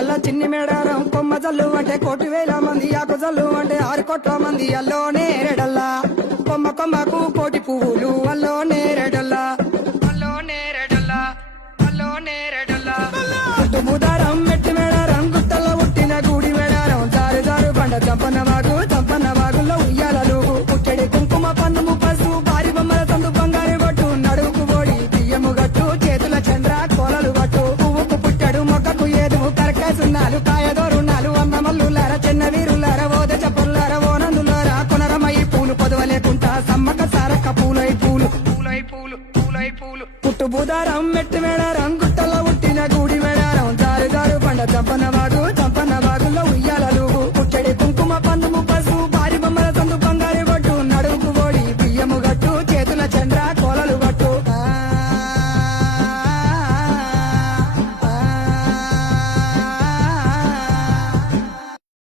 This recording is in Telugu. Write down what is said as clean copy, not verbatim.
చల్ల చిన్ని మేడారం కొమ్మ జల్లు అంటే 1,000,000 మంది ఆకు జల్లు అంటే 6 కోట్ల మంది అల్లో నేరేడల్లా కొమ్మ కొమ్మకు కోటి పువ్వులు అల్లో నేరేడల్లా